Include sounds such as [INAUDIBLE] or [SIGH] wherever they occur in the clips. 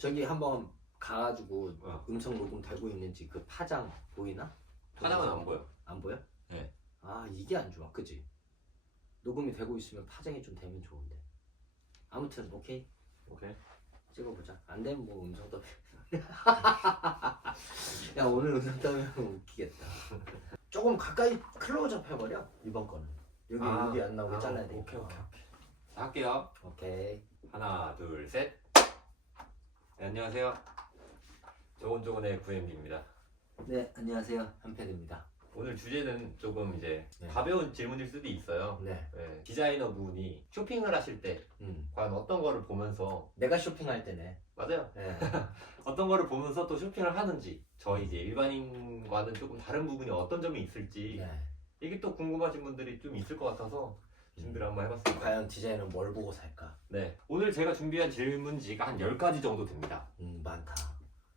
저기 한번 가가지고 어. 음성 녹음 되고 있는지 그 파장 보이나? 하나만 안 보여. 안 보여? 네. 아 이게 안 좋아, 그지? 녹음이 되고 있으면 파장이 좀 되면 좋은데. 아무튼 오케이 오케이. 찍어보자. 안 되면 뭐 음성 더빙. [LAUGHS] 야 오늘 음성 더빙 웃기겠다. 조금 가까이 클로즈업 해버려 이번 거는. 여기 아, 여기 안 나오게 아, 잘라야 돼. 오케이, 오케이, 오케이. 자, 할게요. 오케이. 하나, 둘, 셋. 네, 안녕하세요. 조곤조곤의 구엠입니다. 네 안녕하세요 한패드입니다. 오늘 주제는 조금 이제 네. 가벼운 질문일 수도 있어요. 네. 네, 디자이너 분이 쇼핑을 하실 때 음. 과연 어떤 거를 보면서 내가 쇼핑할 때네. 맞아요. 네. [LAUGHS] 어떤 거를 보면서 또 쇼핑을 하는지 저희 이제 일반인과는 조금 다른 부분이 어떤 점이 있을지 네. 이게 또 궁금하신 분들이 좀 있을 것 같아서 준비를 한번 해봤습니다. 과연 디자인은 뭘 보고 살까? 네, 오늘 제가 준비한 질문지가 한 10가지 정도 됩니다. 음 많다.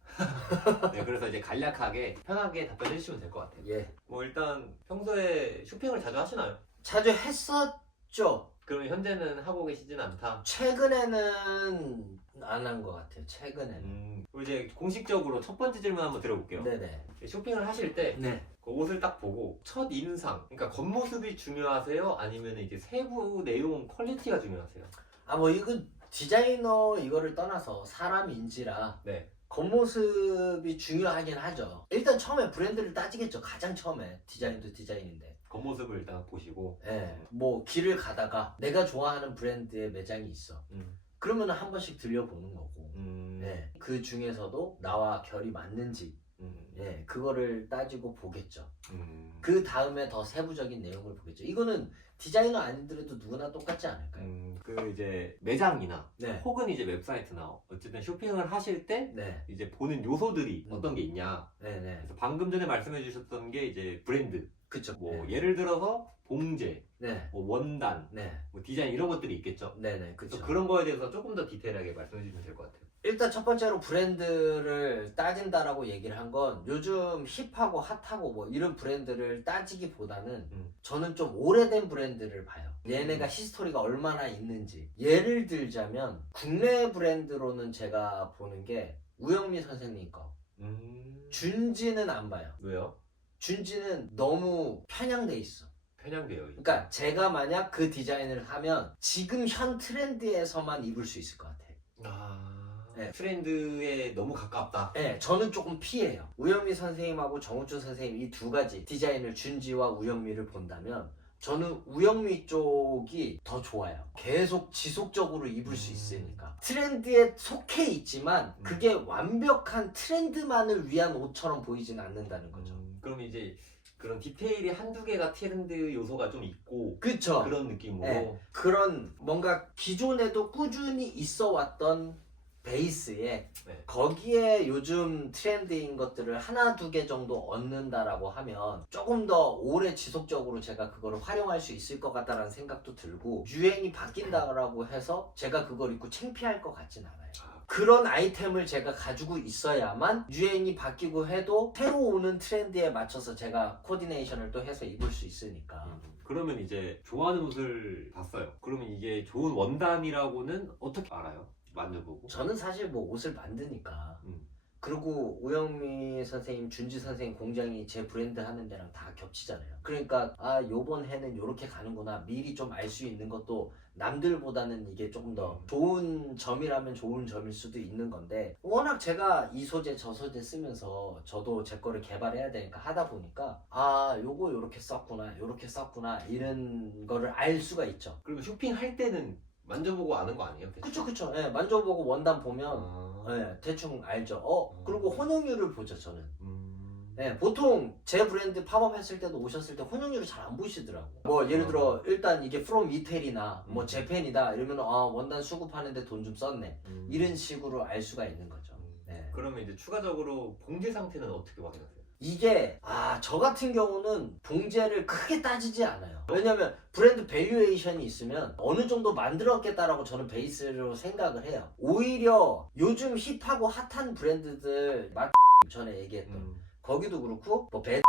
[LAUGHS] 네, 그래서 이제 간략하게 편하게 답변해 주시면 될 것 같아요. 예. 뭐 일단 평소에 쇼핑을 자주 하시나요? 자주 했었죠. 그럼 현재는 하고 계시진 않다. 최근에는 안 한 것 같아요. 최근에는. 음, 그럼 이제 공식적으로 첫 번째 질문 한번 드려볼게요. 네네. 쇼핑을 하실 때 네. 그 옷을 딱 보고 첫 인상, 그러니까 겉모습이 중요하세요? 아니면 이게 세부 내용 퀄리티가 중요하세요? 아 뭐 이거 디자이너 이거를 떠나서 사람인지라 네. 겉모습이 중요하긴 하죠. 일단 처음에 브랜드를 따지겠죠. 가장 처음에 디자인도 디자인인데. 겉모습을 일단 보시고. 예. 뭐 길을 가다가 내가 좋아하는 브랜드의 매장이 있어. 음. 그러면 한 번씩 들려보는 거고. 음. 예. 그 중에서도 나와 결이 맞는지 음. 예, 그거를 따지고 보겠죠. 음. 그 다음에 더 세부적인 내용을 보겠죠. 이거는 디자이너 아니더라도 누구나 똑같지 않을까요? 음, 그 이제 매장이나 네. 혹은 이제 웹사이트나 어쨌든 쇼핑을 하실 때 네. 이제 보는 요소들이 음. 어떤 게 있냐. 네 네. 그래서 방금 전에 말씀해 주셨던 게 이제 브랜드. 그쵸. 뭐 네. 예를 들어서 봉제, 네. 뭐 원단, 네. 뭐 디자인 이런 것들이 있겠죠. 네네. 그래서 그쵸. 그런 거에 대해서 조금 더 디테일하게 말씀해 주시면 될 것 같아요. 일단 첫 번째로 브랜드를 따진다라고 얘기를 한 건 요즘 힙하고 핫하고 뭐 이런 브랜드를 따지기보다는 음. 저는 좀 오래된 브랜드를 봐요. 얘네가 음. 히스토리가 얼마나 있는지. 예를 들자면 국내 브랜드로는 제가 보는 게 우영미 선생님 거. 음. 준지는 안 봐요. 왜요? 준지는 너무 편향돼 있어. 편향돼요. 이게. 그러니까 제가 만약 그 디자인을 하면 지금 현 트렌드에서만 입을 수 있을 것 같아. 아. 네. 트렌드에 너무 가깝다. 네, 저는 조금 피해요. 우영미 선생님하고 정우준 선생님 이 두 가지 디자인을 준지와 우영미를 본다면 저는 우영미 쪽이 더 좋아요. 계속 지속적으로 입을 수 음. 있으니까. 트렌드에 속해 있지만 음. 그게 완벽한 트렌드만을 위한 옷처럼 보이진 않는다는 거죠. 음, 그럼 이제 그런 디테일이 한두 개가 트렌드 요소가 좀 있고 그쵸? 그런 느낌으로 네. 그런 뭔가 기존에도 꾸준히 있어 왔던 베이스에 네. 거기에 요즘 트렌드인 것들을 하나 두 개 정도 얻는다라고 하면 조금 더 오래 지속적으로 제가 그거를 활용할 수 있을 것 같다라는 생각도 들고 유행이 바뀐다라고 해서 제가 그걸 입고 창피할 것 같진 않아요. 아, 그런 아이템을 제가 가지고 있어야만 유행이 바뀌고 해도 새로 오는 트렌드에 맞춰서 제가 코디네이션을 또 해서 입을 수 있으니까. 음, 그러면 이제 좋아하는 옷을 봤어요. 그러면 이게 좋은 원단이라고는 어떻게 알아요? 만져보고. 저는 사실 뭐 옷을 만드니까 음. 그리고 우영미 선생님, 준지 선생님 공장이 제 브랜드 하는 데랑 다 겹치잖아요. 그러니까 아 요번 해는 요렇게 가는구나 미리 좀 알 수 있는 것도 남들보다는 이게 조금 더 좋은 점이라면 좋은 점일 수도 있는 건데 워낙 제가 이 소재 저 소재 쓰면서 저도 제 거를 개발해야 되니까 하다 보니까 아 요거 요렇게 썼구나 요렇게 썼구나 이런 거를 알 수가 있죠. 그러면 쇼핑할 때는 만져보고 아는 거 아니에요? 대충? 그쵸 그쵸. 예, 만져보고 원단 보면 아, 네, 대충 알죠. 어, 음. 그리고 혼용률을 보죠, 저는. 음. 네, 보통 제 브랜드 팝업 했을 때도 오셨을 때 혼용률을 잘 안 보시더라고. 뭐, 예를 들어, 일단 이게 프롬 이태리나 뭐 음. 재팬이다 이러면, 아, 원단 수급하는데 돈 좀 썼네. 음. 이런 식으로 알 수가 있는 거죠. 음. 네. 그러면 이제 추가적으로 봉제 상태는 어떻게 확인하세요? 이게, 아, 저 같은 경우는 봉제를 크게 따지지 않아요. 왜냐면 브랜드 밸류에이션이 있으면 어느 정도 만들었겠다라고 저는 베이스로 생각을 해요. 오히려 요즘 힙하고 핫한 브랜드들, 마 전에 얘기했던 음. 거기도 그렇고 뭐배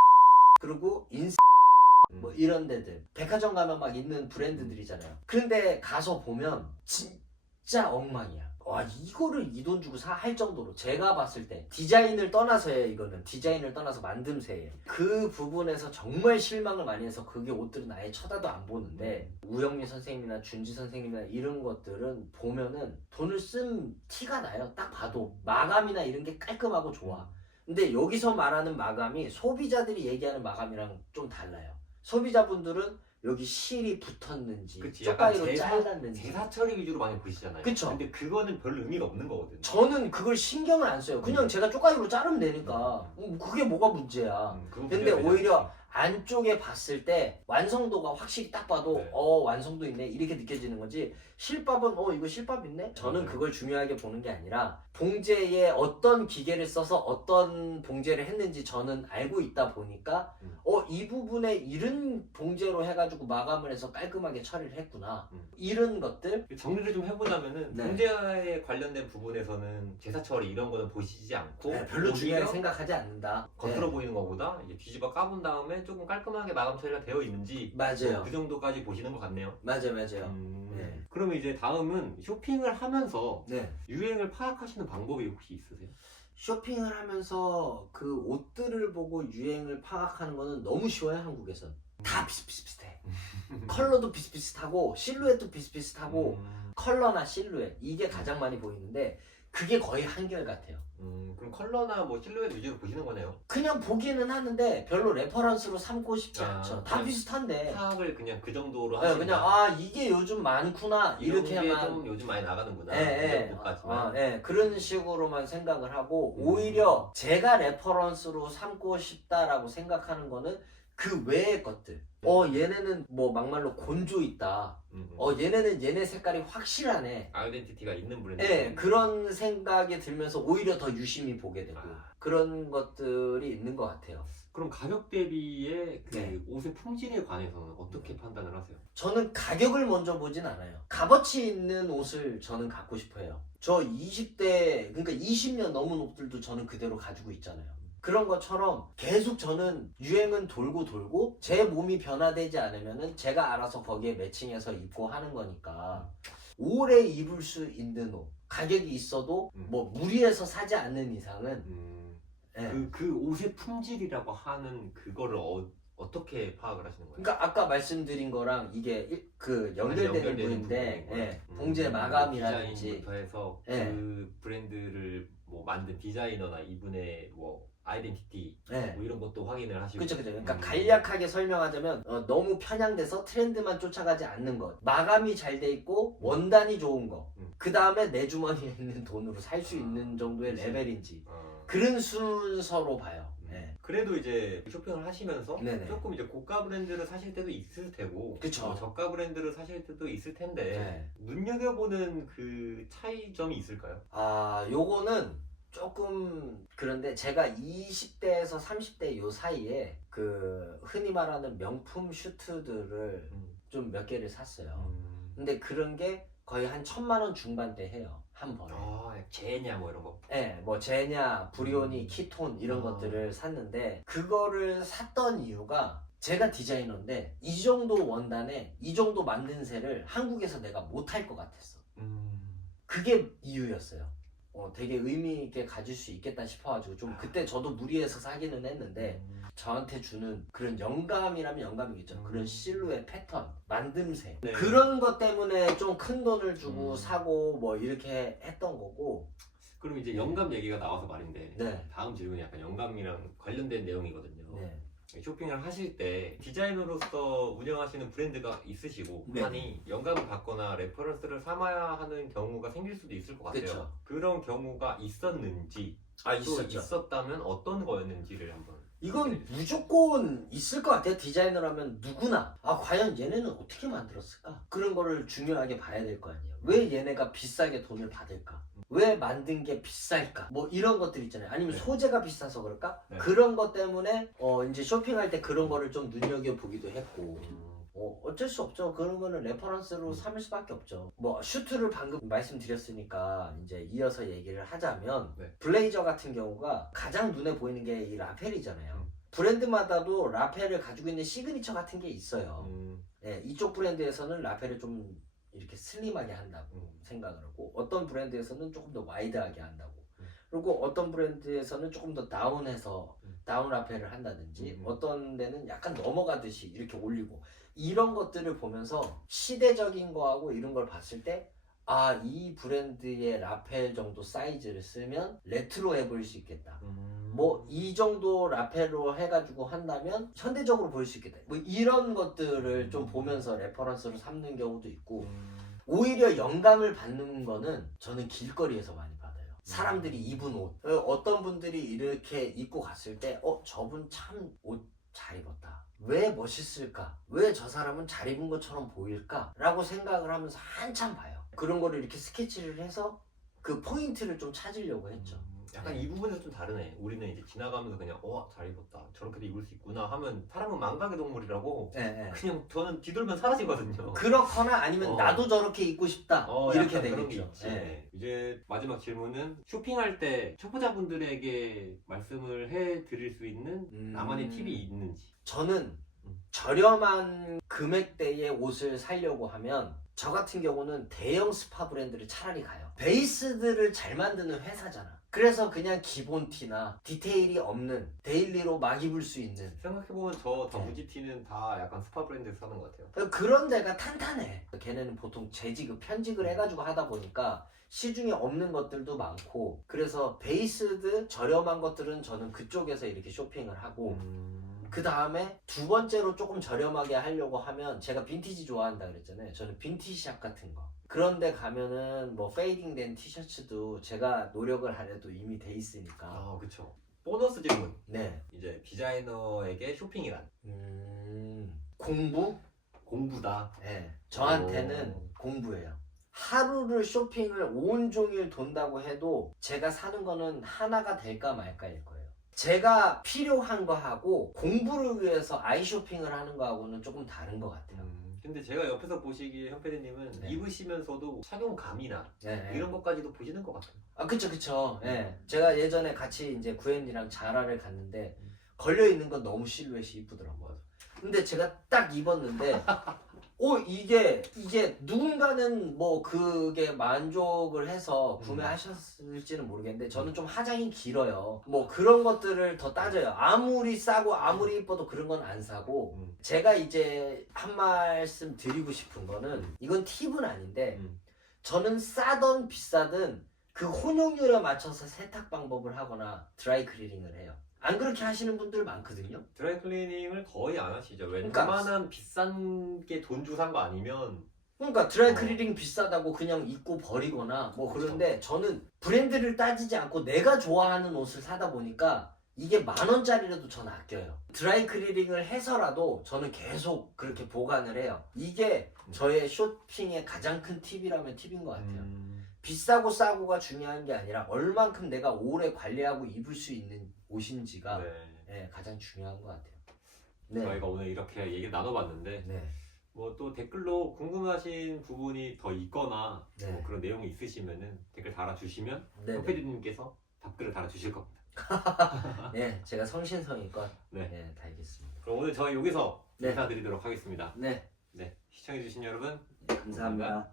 그리고 인스 음. 뭐 이런 데들 백화점 가면 막 있는 브랜드들이잖아요. 근데 가서 보면 진짜 엉망이야. 와 이거를 이 돈 주고 사 할 정도로 제가 봤을 때 디자인을 떠나서요 이거는 디자인을 떠나서 만듦새에 그 부분에서 정말 실망을 많이 해서 그게 옷들은 아예 쳐다도 안 보는데 우영미 선생님이나 준지 선생님이나 이런 것들은 보면은 돈을 쓴 티가 나요. 딱 봐도 마감이나 이런 게 깔끔하고 좋아. 근데 여기서 말하는 마감이 소비자들이 얘기하는 마감이랑 좀 달라요. 소비자분들은 여기 실이 붙었는지 그치, 약간 쪽가위로 제사- 잘랐는지 제사 처리 위주로 많이 보시잖아요. 그쵸. 근데 그거는 별로 의미가 없는 거거든요. 저는 그걸 신경을 안 써요. 그냥 제가 쪽가위로 자르면 되니까 음, 그게 뭐가 문제야. 음, 그건 근데 문제가 오히려. 안쪽에 봤을 때 완성도가 확실히 딱 봐도 네. 어 완성도 있네 이렇게 느껴지는 거지 실밥은 어 이거 실밥 있네 저는 네. 그걸 중요하게 보는 게 아니라 봉제에 어떤 기계를 써서 어떤 봉제를 했는지 저는 알고 있다 보니까 음. 어이 부분에 이런 봉제로 해가지고 마감을 해서 깔끔하게 처리를 했구나 음. 이런 것들 정리를 좀 해보자면은 네. 경제에 관련된 부분에서는 제사 처리 이런 거는 보시지 않고 네, 별로 오히려 중요하게 생각하지 않는다 겉으로 네. 보이는 것보다 이제 뒤집어 까본 다음에 조금 깔끔하게 마감 처리가 되어 있는지 맞아요 그 정도까지 보시는 것 같네요. 맞아요 맞아요 음, 네. 그러면 이제 다음은 쇼핑을 하면서 네. 유행을 파악하시는 방법이 혹시 있으세요? 쇼핑을 하면서 그 옷들을 보고 유행을 파악하는 거는 너무 쉬워요 한국에선. 다 비슷비슷해. 컬러도 비슷비슷하고 실루엣도 비슷비슷하고 음, 컬러나 실루엣. 이게 가장 많이 보이는데 그게 거의 한결 같아요 음, 그럼 컬러나 뭐 실루엣 위주로 보시는 거네요. 그냥 보기는 하는데 별로 레퍼런스로 삼고 싶지 아, 않죠 다 그냥 비슷한데 파악을 그냥 그 정도로 네, 하시는 그냥 아 이게 요즘 많구나 이런 게 이렇게만 좀 요즘 많이 나가는구나 예, 이 예. 아, 예. 그런 식으로만 생각을 하고 음. 오히려 제가 레퍼런스로 삼고 싶다라고 생각하는 거는 그 외의 것들. 어 얘네는 뭐 막말로 곤조 있다. 음, 음. 어 얘네는 얘네 색깔이 확실하네. 아이덴티티가 있는 브랜드 예, 그런 생각이 들면서 오히려 더 유심히 보게 되고 아. 그런 것들이 있는 것 같아요. 그럼 가격 대비의 그 네. 옷의 품질에 관해서는 어떻게 판단을 하세요? 저는 가격을 먼저 보진 않아요. 값어치 있는 옷을 저는 갖고 싶어요. 저 20대, 그러니까 20년 넘은 옷들도 저는 그대로 가지고 있잖아요. 그런 것처럼 계속 저는 유행은 돌고 돌고 제 몸이 변화되지 않으면은 제가 알아서 거기에 매칭해서 입고 하는 거니까 오래 입을 수 있는 옷 가격이 있어도 음. 뭐 무리해서 사지 않는 이상은 음, 예. 그, 그 옷의 품질이라고 하는 그거를 어, 어떻게 파악을 하시는 거예요? 그러니까 아까 말씀드린 거랑 이게 일- 그 연결되는 연결되는 부분인데 부분인 예? 봉제 음, 마감이라든지 디자인부터 해서 예. 그 브랜드를 뭐 만든 디자이너나 이분의 뭐 아이덴티티 예. 뭐 이런 것도 확인을 하시고 그쵸 그쵸 그러니까 음. 간략하게 설명하자면 어, 너무 편향돼서 트렌드만 쫓아가지 않는 것 마감이 잘 돼 있고 원단이 좋은 음. 거그 다음에 내 주머니에 있는 돈으로 살수 아, 있는 정도의 그치. 레벨인지 어. 그런 순서로 봐요 음. 예. 그래도 이제 쇼핑을 하시면서 네네. 조금 이제 고가 브랜드를 사실 때도 있을 테고 그쵸. 어, 저가 브랜드를 사실 때도 있을 텐데 네. 눈여겨보는 그 차이점이 있을까요? 아 요거는 조금 그런데 제가 20대에서 30대 요 사이에 그 흔히 말하는 명품 슈트들을 좀몇 개를 샀어요 음. 근데 그런 게 거의 한 천만 원 중반대 해요 한 번에 아, 제냐 뭐 이런 거. 네, 뭐 제냐, 브리오니, 음. 키톤 이런 아. 것들을 샀는데 그거를 샀던 이유가 제가 디자이너인데 이 정도 원단에 이 정도 만든새를 한국에서 내가 못할 것 같았어. 음. 그게 이유였어요. 어, 되게 의미 있게 가질 수 있겠다 싶어가지고 좀 그때 저도 무리해서 사기는 했는데 음. 저한테 주는 그런 영감이라면 영감이겠죠. 음. 그런 실루엣 패턴, 만듦새 네. 그런 것 때문에 좀 큰 돈을 주고 음. 사고 뭐 이렇게 했던 거고. 그럼 이제 영감 얘기가 나와서 말인데 네. 다음 질문이 약간 영감이랑 관련된 내용이거든요. 네. 쇼핑을 하실 때 디자이너로서 운영하시는 브랜드가 있으시고 네. 하니 영감을 받거나 레퍼런스를 삼아야 하는 경우가 생길 수도 있을 것 같아요. 그쵸. 그런 경우가 있었는지 아 또 있었다면 어떤 거였는지를 한번 이건 무조건 있을 것 같아요. 디자이너라면 누구나. 아, 과연 얘네는 어떻게 만들었을까? 그런 거를 중요하게 봐야 될 거 아니에요. 왜 얘네가 비싸게 돈을 받을까? 왜 만든 게 비쌀까? 뭐 이런 것들 있잖아요. 아니면 네. 소재가 비싸서 그럴까? 네. 그런 것 때문에 어, 이제 쇼핑할 때 그런 거를 좀 눈여겨보기도 했고. 음, 어, 어쩔 수 없죠. 그런 거는 레퍼런스로 음. 삼을 수밖에 없죠. 뭐 슈트를 방금 말씀드렸으니까 이제 이어서 얘기를 하자면 네. 블레이저 같은 경우가 가장 눈에 보이는 게 이 라펠이잖아요. 음. 브랜드마다도 라펠을 가지고 있는 시그니처 같은 게 있어요. 음, 예, 이쪽 브랜드에서는 라펠을 좀 이렇게 슬림하게 한다고 음. 생각을 하고 어떤 브랜드에서는 조금 더 와이드하게 한다고 음. 그리고 어떤 브랜드에서는 조금 더 다운해서 음. 다운 라펠을 한다든지 음. 어떤 데는 약간 넘어가듯이 이렇게 올리고 이런 것들을 보면서 시대적인 거하고 이런 걸 봤을 때 아, 이 브랜드의 라펠 정도 사이즈를 쓰면 레트로해 보일 수 있겠다. 음. 뭐 이 정도 라펠로 해가지고 한다면 현대적으로 보일 수 있겠다. 뭐 이런 것들을 좀 보면서 레퍼런스로 삼는 경우도 있고 음. 오히려 영감을 받는 거는 저는 길거리에서 많이 받아요. 사람들이 입은 옷. 어, 어떤 분들이 이렇게 입고 갔을 때, 어, 저분 참 옷 잘 입었다. 왜 멋있을까? 왜 저 사람은 잘 입은 것처럼 보일까? 라고 생각을 하면서 한참 봐요. 그런 거를 이렇게 스케치를 해서 그 포인트를 좀 찾으려고 했죠. 음, 약간 네. 이 부분에서 좀 다르네. 우리는 이제 지나가면서 그냥 어잘 입었다. 저렇게도 입을 수 있구나 하면 사람은 망각의 동물이라고 네, 네. 그냥 저는 뒤돌면 사라지거든요. 그렇거나 아니면 어. 나도 저렇게 입고 싶다. 어, 이렇게 약간 그런 게 되겠죠. 있지. 네. 이제 마지막 질문은 쇼핑할 때 초보자분들에게 말씀을 해 드릴 수 있는 음. 나만의 팁이 있는지. 저는 음. 저렴한 금액대의 옷을 사려고 하면 저 같은 경우는 대형 스파 브랜드를 차라리 가요. 베이스들을 잘 만드는 회사잖아. 그래서 그냥 기본 티나 디테일이 없는 데일리로 막 입을 수 있는 생각해보면 저더 네. 무지 티는 다 약간 스파 브랜드에서 사는 것 같아요. 그런 데가 탄탄해. 걔네는 보통 재지급 편직을 해가지고 하다 보니까 시중에 없는 것들도 많고 그래서 베이스드 저렴한 것들은 저는 그쪽에서 이렇게 쇼핑을 하고 음. 그 다음에 두 번째로 조금 저렴하게 하려고 하면 제가 빈티지 좋아한다 그랬잖아요. 저는 빈티지샵 같은 거. 그런데 가면은 뭐 페이딩 된 티셔츠도 제가 노력을 하려도 이미 돼 있으니까. 아 그쵸. 보너스 질문. 네. 이제 디자이너에게 쇼핑이란 음, 공부? 공부다. 네. 저한테는 오. 공부예요. 하루를 쇼핑을 온종일 돈다고 해도 제가 사는 거는 하나가 될까 말까일 거예요. 제가 필요한 거하고 공부를 위해서 아이 쇼핑을 하는 거하고는 조금 다른 것 같아요. 음, 근데 제가 옆에서 보시기에 현PD님은 네. 입으시면서도 착용감이나 네. 이런 것까지도 보시는 것 같아요. 아, 그쵸, 그쵸. 음. 예. 제가 예전에 같이 이제 구엔이랑 자라를 갔는데, 걸려 있는 건 너무 실루엣이 이쁘더라고요. 근데 제가 딱 입었는데, 오, 이게, 이게 누군가는 뭐 그게 만족을 해서 음. 구매하셨을지는 모르겠는데, 저는 좀 화장이 길어요. 뭐 그런 것들을 더 따져요. 아무리 싸고 아무리 이뻐도 그런 건 안 사고, 음. 제가 이제 한 말씀 드리고 싶은 거는, 이건 팁은 아닌데, 음. 저는 싸던 비싸든 그 혼용률에 맞춰서 세탁 방법을 하거나 드라이 클리닝을 해요. 안 그렇게 하시는 분들 많거든요. 드라이 클리닝을 거의 안 하시죠. 그러니까- 웬만한 비싼 게 돈 주고 산 거 아니면 그러니까 드라이 어. 클리닝 비싸다고 그냥 입고 버리거나 뭐 그런데 저는 브랜드를 따지지 않고 내가 좋아하는 옷을 사다 보니까 이게 만 원짜리라도 전 아껴요. 드라이 클리닝을 해서라도 저는 계속 그렇게 보관을 해요. 이게 저의 쇼핑의 가장 큰 팁이라면 팁인 것 같아요. 음, 비싸고 싸고가 중요한 게 아니라 얼만큼 내가 오래 관리하고 입을 수 있는 옷인지가 네. 예, 가장 중요한 것 같아요. 네. 저희가 오늘 이렇게 얘기 나눠봤는데 네. 뭐 또 댓글로 궁금하신 부분이 더 있거나 네. 뭐 그런 내용이 있으시면은 댓글 달아주시면 네. 네. 현PD님께서 답글을 달아주실 겁니다. [LAUGHS] 네, 제가 성신성의껏 네. 네, 달겠습니다. 그럼 오늘 저희 여기서 네. 인사드리도록 하겠습니다. 네, 네, 시청해주신 여러분 감사합니다.